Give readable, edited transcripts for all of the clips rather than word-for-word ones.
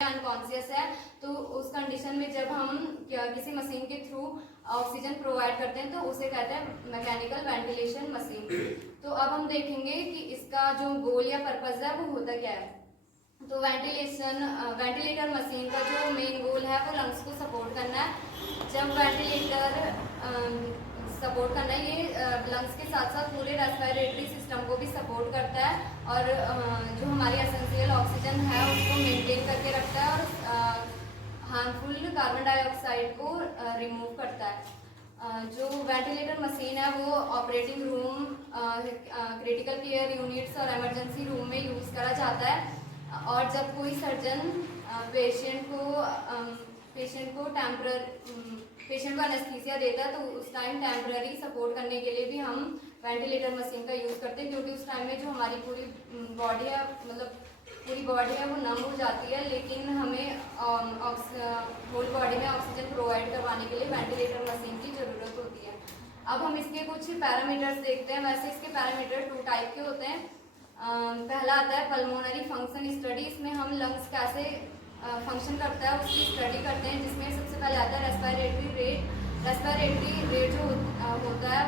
Unconscious है, तो उस कंडीशन में जब हम किसी मशीन के थ्रू ऑक्सीजन प्रोवाइड करते हैं तो उसे कहते हैं मैकेनिकल वेंटिलेशन मशीन। तो अब हम देखेंगे कि इसका जो गोल या पर्पज है वो होता क्या है। तो वेंटिलेटर मशीन का जो मेन गोल है वो लंग्स को सपोर्ट करना है। जब वेंटिलेटर सपोर्ट करना है, ये लंग्स के साथ साथ पूरे रेस्पिरेटरी सिस्टम को भी सपोर्ट करता है और जो हमारी एसेंशियल ऑक्सीजन है उसको मेंटेन करके रखता है और हार्मफुल कार्बन डाइऑक्साइड को रिमूव करता है। जो वेंटिलेटर मशीन है वो operating room, critical care units और इमरजेंसी रूम में यूज़ करा जाता है। और जब कोई सर्जन पेशेंट को एनेस्थीसिया देता है तो उस टाइम टेम्पररी सपोर्ट करने के लिए भी हम वेंटिलेटर मशीन का यूज़ करते हैं, क्योंकि उस टाइम में जो हमारी पूरी बॉडी है, मतलब पूरी बॉडी है वो नम हो जाती है, लेकिन हमें होल बॉडी में ऑक्सीजन प्रोवाइड करवाने के लिए वेंटिलेटर मशीन की ज़रूरत होती है। अब हम इसके कुछ पैरामीटर्स देखते हैं। वैसे इसके पैरामीटर 2 टाइप के होते हैं। पहला आता है पल्मोनरी फंक्शन स्टडी। इसमें हम लंग्स कैसे फंक्शन करता है उसकी स्टडी करते हैं, जिसमें सबसे पहले आता है रेस्पिरेटरी रेट। रेस्पिरेटरी रेट जो होता है,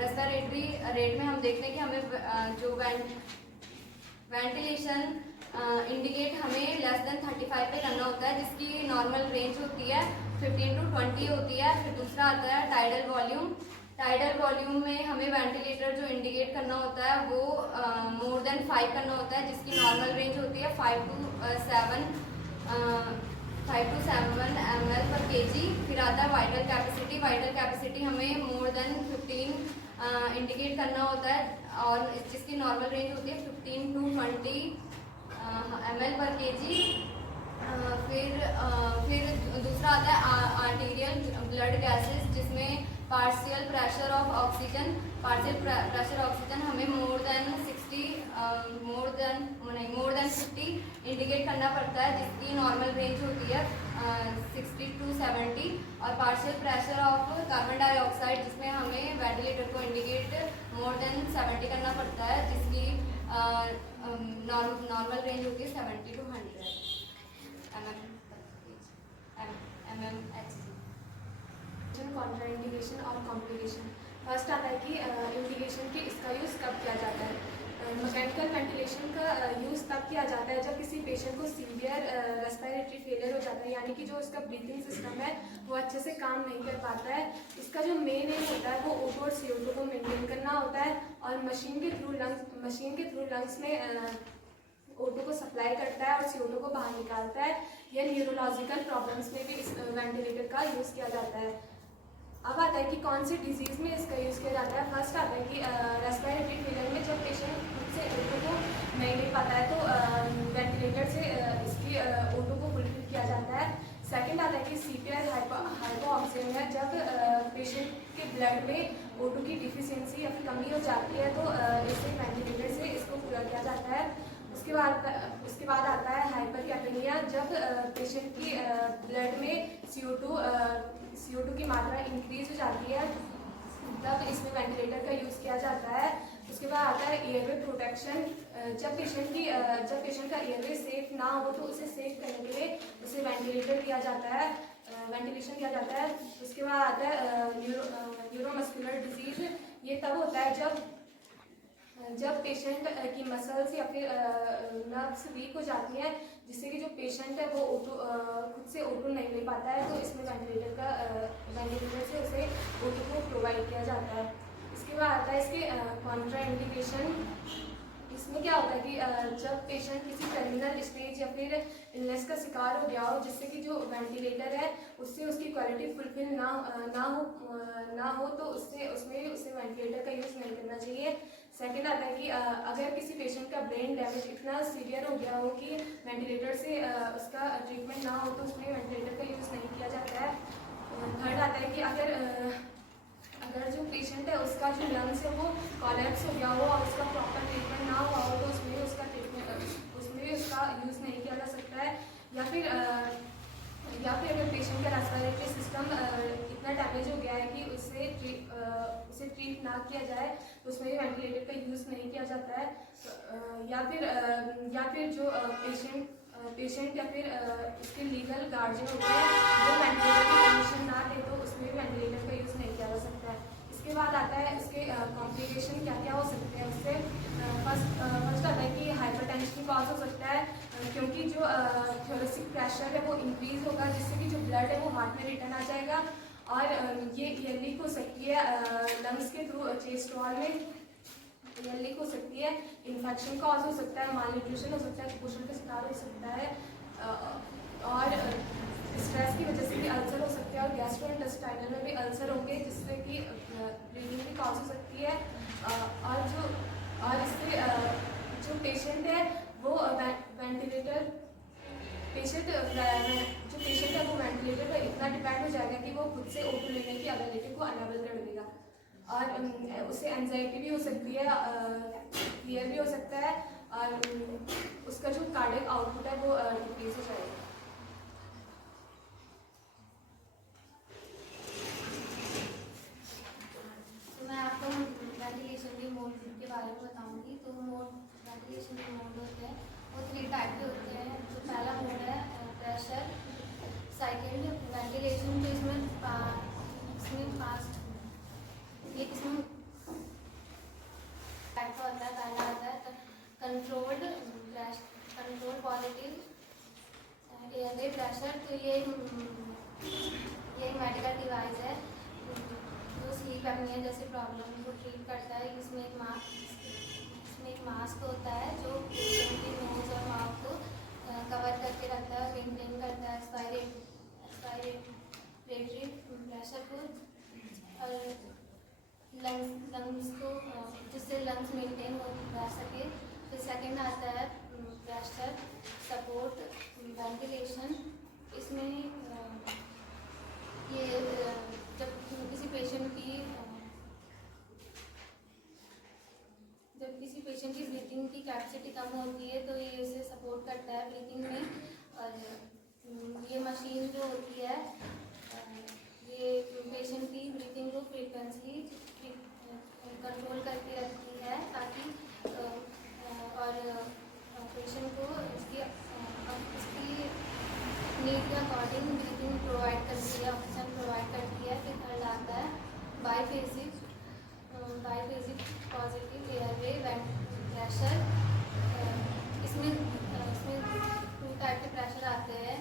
रेस्पिरेटरी रेट में हम देखते हैं कि हमें जो वेंटिलेशन इंडिकेट हमें लेस देन 35 पे करना होता है, जिसकी नॉर्मल रेंज होती है 15 to 20 होती है। फिर दूसरा आता है टाइडल वॉल्यूम। टाइडल वॉल्यूम में हमें वेंटिलेटर जो इंडिकेट करना होता है वो मोर देन 5 करना होता है, जिसकी नॉर्मल रेंज होती है 5 to 7 ml पर kg। फिर आता है वाइटल कैपेसिटी। वाइटल कैपेसिटी हमें मोर देन 15 इंडिकेट करना होता है और जिसकी नॉर्मल रेंज होती है 15 to 20 ml पर kg। फिर दूसरा आता है आर्टीरियल ब्लड गैसेस, जिसमें पार्शियल प्रेशर ऑक्सीजन हमें मोर देन 50 इंडिकेट करना पड़ता है, जिसकी नॉर्मल रेंज होती है 60 to 70। और partial pressure of carbon dioxide, जिसमें हमें वेंटिलेटर को इंडिकेट मोर देन 70 करना पड़ता है, जिसकी नॉर्मल रेंज होती है 70 to 100 mmHg। कॉन्ट्राइंडिकेशन और कॉम्प्लिकेशन। फर्स्ट आता है कि इंडिकेशन की इसका यूज़ कब किया जाता है। मैकेनिकल वेंटिलेशन का यूज़ तब किया जाता है जब किसी पेशेंट को सीवियर रेस्पिरेटरी फेलियर हो जाता है, यानी कि जो उसका ब्रीथिंग सिस्टम है वो अच्छे से काम नहीं कर पाता है। इसका जो मेन एम होता है वो O2 और CO2 को मेंटेन करना होता है और मशीन के थ्रू लंग्स में O2 को सप्लाई करता है और CO2 को बाहर निकालता है। यह न्यूरोलॉजिकल प्रॉब्लम्स में भी इस वेंटिलेटर का यूज़ किया जाता है। अब आता है कि कौन सी डिजीज़ में इसका यूज़ किया जाता है। फर्स्ट आता है कि रेस्पिरेटरी फेलियर में जब पेशेंट खुद से O2 को नहीं ले पाता है तो वेंटिलेटर से इसकी O2 को फुलफिल किया जाता है। सेकंड आता है कि CPR हाइपोऑक्सीमिया, जब पेशेंट के ब्लड में O2 की डिफिशियंसी या फिर कमी हो जाती है तो इसे वेंटिलेटर से इसको पूरा किया जाता है। उसके बाद आता है हाइपरकैपेनिया, जब पेशेंट की ब्लड में CO2 की मात्रा इंक्रीज हो जाती है तब इसमें वेंटिलेटर का यूज़ किया जाता है। उसके बाद आता है एयरवे प्रोटेक्शन। जब पेशेंट का एयरवे सेफ ना हो तो उसे सेफ करने के लिए उसे वेंटिलेशन किया जाता है। उसके बाद आता है न्यूरोमस्कुलर डिजीज़। ये तब होता है जब पेशेंट की मसल्स या फिर नर्व्स वीक हो जाती हैं, जिससे कि जो पेशेंट है वो खुद से O2 नहीं ले पाता है, तो इसमें वेंटिलेटर से उसे O2 को प्रोवाइड किया जाता है। इसके बाद आता है इसके कॉन्ट्राइंडिकेशन। इसमें क्या होता है कि जब पेशेंट किसी टर्मिनल स्टेज या फिर इलनेस का शिकार हो गया हो, जिससे कि जो वेंटिलेटर है उससे उसकी क्वालिटी फुलफिल ना हो तो उसमें उसे वेंटिलेटर का यूज़ नहीं करना चाहिए। सेकंड आता है कि अगर किसी पेशेंट का ब्रेन डैमेज इतना सीवियर हो गया हो कि वेंटिलेटर से उसका ट्रीटमेंट ना हो तो उसमें वेंटिलेटर का यूज़ नहीं किया जाता है। थर्ड आता है कि अगर जो पेशेंट है उसका जो लंग्स है वो कोलैप्स हो गया हो और उसका प्रॉपर ट्रीटमेंट ना हुआ हो तो उसमें भी उसका यूज़ नहीं किया जा सकता है। या फिर अगर पेशेंट का रेस्पिरेटरी सिस्टम इतना डैमेज हो गया है कि उसे ट्रीट ना किया जाए तो उसमें भी वेंटिलेटर का यूज़ नहीं किया जाता है। या फिर जो पेशेंट पेशेंट या फिर इसके लीगल गार्जियन होते हैं जो वेंटिलेटर की परमिशन ना दे तो उसमें भी वेंटिलेटर का यूज़ नहीं किया जा सकता है। इसके बाद आता है इसके कॉम्प्लिकेशन क्या क्या हो सकते हैं उससे। फर्स्ट आता है कि हाइपरटेंशन कॉज हो सकता है, क्योंकि जो थोरेसिक प्रेशर है वो इंक्रीज होगा जिससे कि जो ब्लड है वो हार्ट में रिटर्न आ जाएगा और ये लीक हो सकती है लंग्स के थ्रू चेस्ट वॉल में, ये लीक हो सकती है, इन्फेक्शन कॉज हो सकता है, माल न्यूट्रिशन हो सकता है, कुपोषण का शिकार हो सकता है और स्ट्रेस की वजह से भी अल्सर हो सकते हैं और गैस्ट्रोइंटेस्टाइनल में भी अल्सर होंगे जिससे कि ब्लीडिंग भी कॉज हो सकती है और इससे जो पेशेंट है वो वेंटिलेटर जो पेशेंट है वो वेंटिलेटर पर इतना डिपेंड हो जाएगा कि वो खुद से O2 लेने की एबिलिटी को अनेबल कर देगा और उससे एंजाइटी भी हो सकती है, क्लियर भी हो सकता है और उसका जो कार्डियक आउटपुट है वो डिक्रीज हो जाएगा। तो मैं आपको वेंटिलेशन के मोड के बारे में बताऊंगी। तो वेंटिलेशन के मोड होते हैं वो 3 टाइप के होते हैं। जो पहला मोड है प्रेशर, सेकंड वेंटिलेशन जो इसमें फास्ट इसमें टाइप का होता है। पहला आता है कंट्रोल पॉजिटिव एयरवे प्रेशर। तो ये मेडिकल डिवाइस है जो स्लीप एपनिया जैसे प्रॉब्लम को ट्रीट करता है। इसमें एक मास्क होता है जो पेशेंट की नोज और माउथ को कवर करके रखता है, मेंटेन करता है रेस्पिरेटरी प्रेशर को और लंग्स को, जिससे लंग्स मेंटेन रह सके। फिर सेकंड आता है प्रेशर सपोर्ट वेंटिलेशन। इसमें ये जब किसी पेशेंट की ब्रीथिंग की कैपेसिटी कम होती है तो ये इसे सपोर्ट करता है ब्रीथिंग में। और ये मशीन जो होती है ये पेशेंट की ब्रीथिंग को फ्रीक्वेंसी कंट्रोल करके रखती है ताकि और पेशेंट को इसकी नीड के अकॉर्डिंग ब्रीथिंग प्रोवाइड करती है, ऑक्सीजन प्रोवाइड करती है। फिर थर्ड आता है बाईफेजिक पॉजिटिव एयरवे प्रेशर। इसमें 2 टाइप के प्रेशर आते हैं।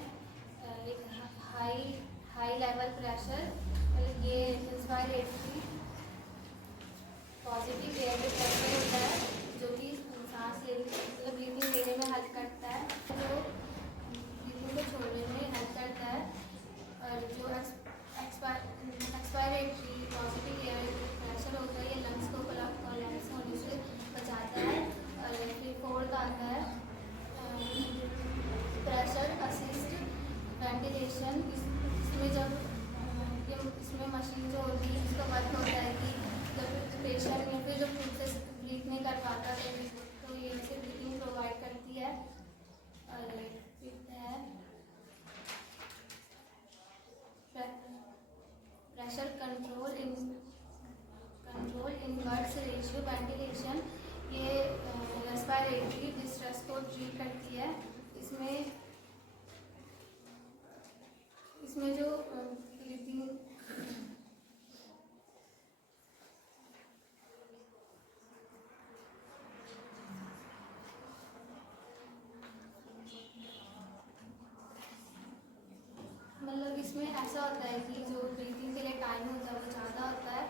एक हाई लेवल प्रेशर, मतलब ये इंस्पायरेटरी पॉजिटिव एयरवे प्रेशर होता है जो कि सांस मतलब ब्रीथिंग लेने में हेल्प करता है, जो ब्रीथिंग को छोड़ने में हेल्प करता है। और जो एक्सपायरेटरी पॉजिटिव एयरवे प्रेशर होता है ये लंग्स को कोलैप्स होने से बचाता है। और फिर फोर्थ आता है प्रेशर असिस्ट वेंटिलेशन। इसमें मशीन जो होती है इसका वर्क होता है कि जब पेशेंट में फिर जो खुद से ब्रीथ नहीं कर पाता तो ये इसे ब्रीथिंग प्रोवाइड करती है। और फिफ्थ है pressure control inverse ratio ventilation. ये रेस्पिरेटरी डिस्ट्रेस को ट्रीट करती है। इसमें जो ब्रीथिंग मतलब इसमें ऐसा होता है कि जो ब्रीथिंग के लिए टाइम होता है वो ज़्यादा होता है।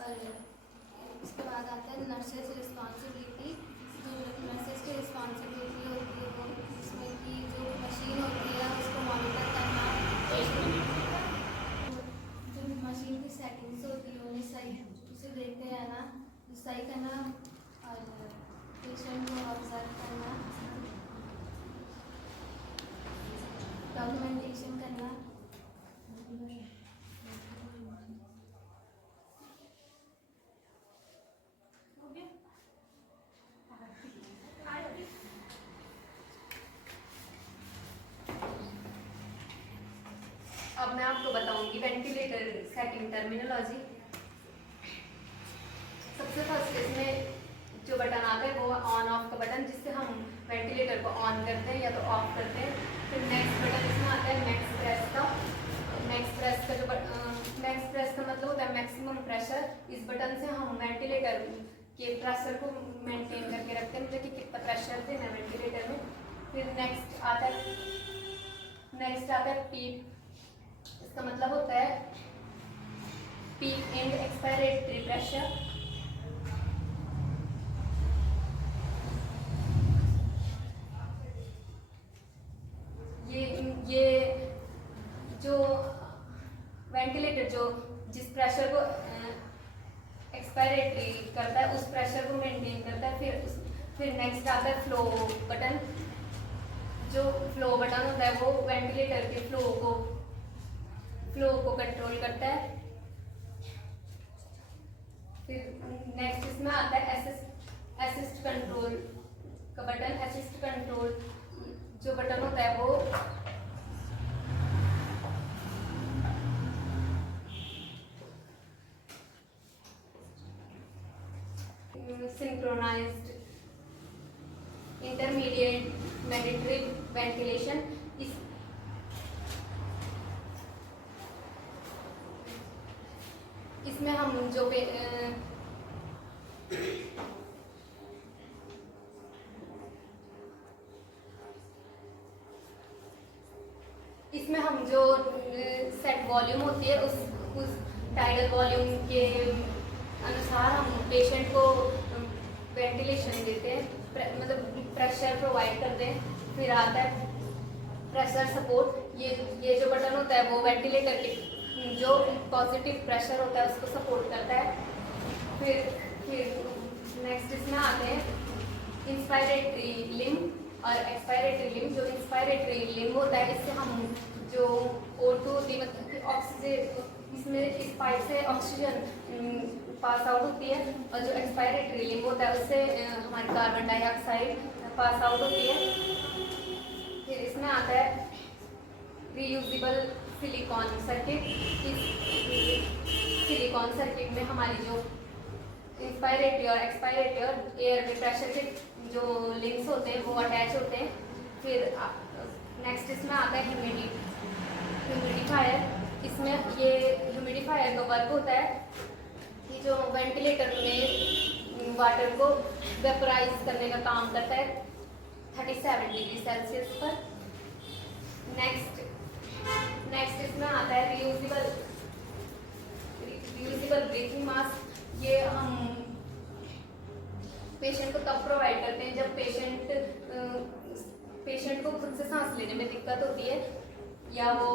और इसके बाद आता है नर्सेज रिस्पॉन्सिबिलिटी। जो नर्सेज की रिस्पॉन्सिबिलिटी होती है वो इसमें की जो मशीन होती है उसको मॉनिटर करना, जो मशीन की सेटिंग्स होती है उन्हें सही उसे देखते रहना, सही करना और पेशेंट को ऑब्जर्व करना, डॉक्यूमेंटेशन करना। अब मैं आपको बताऊंगी वेंटिलेटर सेटिंग टर्मिनोलॉजी। सबसे फर्स्ट इसमें जो बटन आता है वो ऑन ऑफ का बटन, जिससे हम वेंटिलेटर को ऑन करते हैं या तो ऑफ करते हैं। फिर नेक्स्ट बटन इसमें आता है मैक्स प्रेस का। मैक्स प्रेस का जो मैक्स प्रेस का मतलब होता है मैक्सिमम प्रेशर। इस बटन से हम वेंटिलेटर के प्रेशर को मेंटेन करके रखते हैं, मतलब कि कितना प्रेशर देना है वेंटिलेटर में। फिर नेक्स्ट आता है पीक। इसका मतलब होता है पीक एंड एक्सपायरेटरी प्रेशर। ये जो वेंटिलेटर जो जिस प्रेशर को एक्सपायरेटरी करता है उस प्रेशर को मेंटेन करता है। फिर नेक्स्ट आता है फ्लो बटन। जो फ्लो बटन होता है वो वेंटिलेटर के फ्लो को कंट्रोल करता है। फिर नेक्स्ट इसमें आता है असिस्ट कंट्रोल का बटन। असिस्ट कंट्रोल जो बटन होता है वो सिंक्रोनाइज्ड इंटरमीडिएट मैंडेटरी वेंटिलेशन। इसमें हम जो सेट वॉल्यूम होती है उस टाइडल वॉल्यूम के अनुसार हम पेशेंट को वेंटिलेशन देते हैं, मतलब प्रेशर प्रोवाइड करते हैं। फिर आता है प्रेशर सपोर्ट। ये जो बटन होता है वो वेंटिलेटर के जो पॉजिटिव प्रेशर होता है उसको सपोर्ट करता है। फिर नेक्स्ट इसमें आते हैं इंस्पायरेटरी लिम्ब और एक्सपायरेटरी लिम्ब। जो इंस्पायरेटरी लिम्ब होता है इससे हम जो O2 होती है, मतलब ऑक्सीजन इसमें इस पाइप से ऑक्सीजन पास आउट होती है, और जो एक्सपायरेटरी लिम्ब होता है उससे हमारी कार्बन डाइऑक्साइड पास आउट होती है। फिर इसमें आता है रीयूजेबल सिलिकॉन सर्किट। इस सिलिकॉन सर्किट में हमारी जो इंस्पायरेटरी और एक्सपायरेटरी और एयर में प्रेशर के जो लिंक्स होते हैं वो अटैच होते हैं। फिर नेक्स्ट इसमें आता है ह्यूमिडिफायर। इसमें ये ह्यूमिडिफायर का वर्क होता है कि जो वेंटिलेटर में वाटर को वेपराइज करने का काम करता है 37 डिग्री सेल्सियस पर। नेक्स्ट इसमें आता है रियूजेबल ब्रीथिंग मास्क। ये हम पेशेंट को तब प्रोवाइड करते हैं जब पेशेंट को खुद से सांस लेने में दिक्कत होती है या वो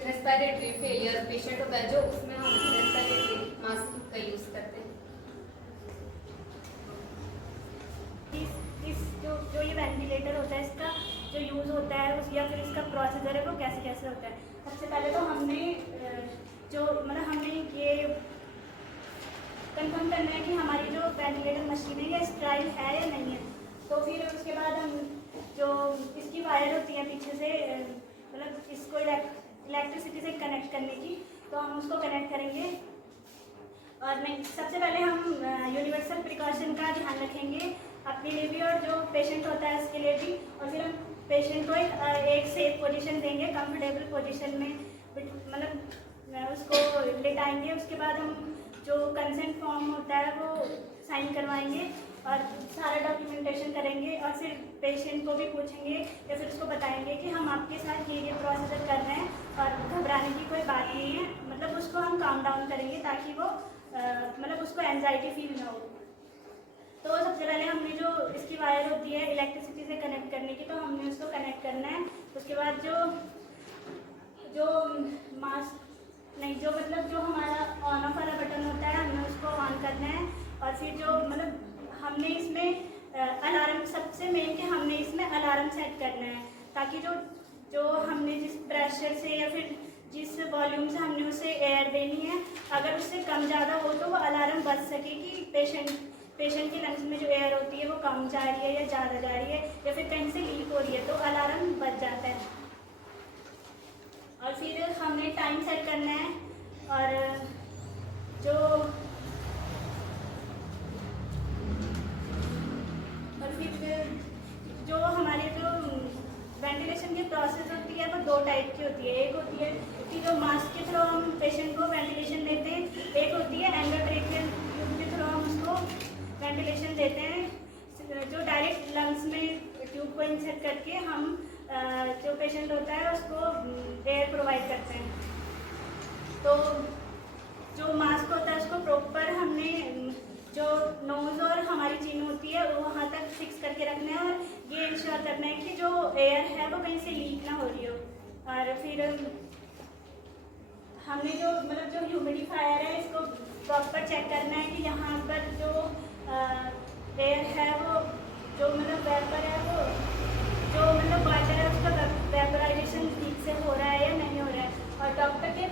रेस्पिरेटरी फेलियर पेशेंट होता है, जो उसमें हम रेस्पिरेटरी मास्क का यूज करते हैं। इस जो ये वेंटिलेटर होता है इसका जो यूज़ होता है उस या फिर इसका प्रोसीजर है वो कैसे कैसे होता है। सबसे पहले तो हमने ये कंफर्म करना है कि हमारी जो वेंटिलेटर मशीन है ये स्टेराइल है या नहीं है। तो फिर उसके बाद हम जो इसकी वायर होती है पीछे से, मतलब इसको इलेक्ट्रिसिटी से कनेक्ट करने की, तो हम उसको कनेक्ट करेंगे। और सबसे पहले हम यूनिवर्सल प्रिकॉशन का ध्यान रखेंगे अपने लिए भी और जो पेशेंट होता है उसके लिए भी। और फिर हम पेशेंट को एक सेफ पोजीशन देंगे, कंफर्टेबल पोजीशन में, मतलब उसको लेटाएंगे। उसके बाद हम जो कंसेंट फॉर्म होता है वो साइन करवाएंगे और सारा डॉक्यूमेंटेशन करेंगे। और फिर पेशेंट को भी पूछेंगे या फिर उसको बताएंगे कि हम आपके साथ ये प्रोसीजर कर रहे हैं और घबराने की कोई बात नहीं है। मतलब उसको हम काम डाउन करेंगे ताकि वो मतलब उसको एंजाइटी फील ना हो। तो सबसे पहले हमने जो इसकी वायर होती है इलेक्ट्रिसिटी से कनेक्ट करने की, तो हमने उसको कनेक्ट करना है। उसके बाद जो मास्क नहीं जो मतलब जो हमारा ऑन ऑफ वाला बटन होता है हमें उसको ऑन करना है। और फिर जो मतलब हमने इसमें अलार्म, सबसे मेन कि हमने इसमें अलार्म सेट करना है ताकि जो हमने जिस प्रेशर से या फिर जिस वॉल्यूम से हमने उसे एयर देनी है, अगर उससे कम ज़्यादा हो तो वो अलार्म बज सके कि पेशेंट के लंग्स में जो एयर होती है वो कम जा रही है या ज़्यादा जा रही है या फिर कहीं से लीक हो रही है, तो अलार्म बज जाता है। और फिर हमने टाइम सेट करना है। और टाइप की होती है। एक होती है कि जो मास्क के थ्रू हम पेशेंट को वेंटिलेशन देते हैं, एक होती है एंडोट्रेकियल ट्यूब के थ्रू हम उसको वेंटिलेशन देते हैं, जो डायरेक्ट लंग्स में ट्यूब को इंसर्ट करके हम जो पेशेंट होता है उसको एयर प्रोवाइड करते हैं। तो जो मास्क होता है उसको प्रॉपर हमने जो नोज़ और हमारी चिन होती है वो वहाँ तक फिक्स करके रखना है और ये इंश्योर करना है कि जो एयर है वो कहीं से लीक ना हो रही हो। और फिर हमने जो मतलब जो ह्यूमिडिफायर है इसको प्रॉपर चेक करना है कि यहाँ पर जो एयर है वो जो मतलब वेपर है वो जो मतलब वाटर है उसका वेपराइजेशन ठीक से हो रहा है या नहीं हो रहा है। और डॉक्टर के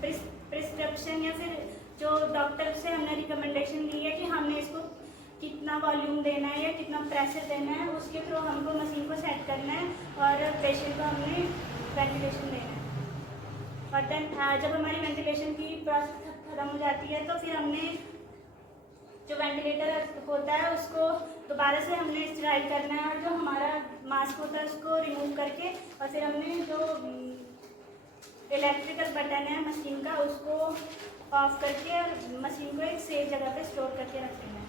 प्रिस्क्रिप्शन या फिर जो डॉक्टर से हमने रिकमेंडेशन ली है कि हमने इसको कितना वॉल्यूम देना है या कितना प्रेशर देना है, उसके थ्रू हमको मशीन को सेट करना है और पेशेंट को हमने वेंटिलेशन देना है। और देन जब हमारी वेंटिलेशन की प्रोसेस खत्म हो जाती है तो फिर हमने जो वेंटिलेटर होता है उसको दोबारा से हमने स्टेराइल करना है और जो हमारा मास्क होता है उसको रिमूव करके और फिर हमने जो इलेक्ट्रिकल बटन है मशीन का उसको ऑफ करके और मशीन को एक सेफ जगह पे स्टोर करके रख देना है।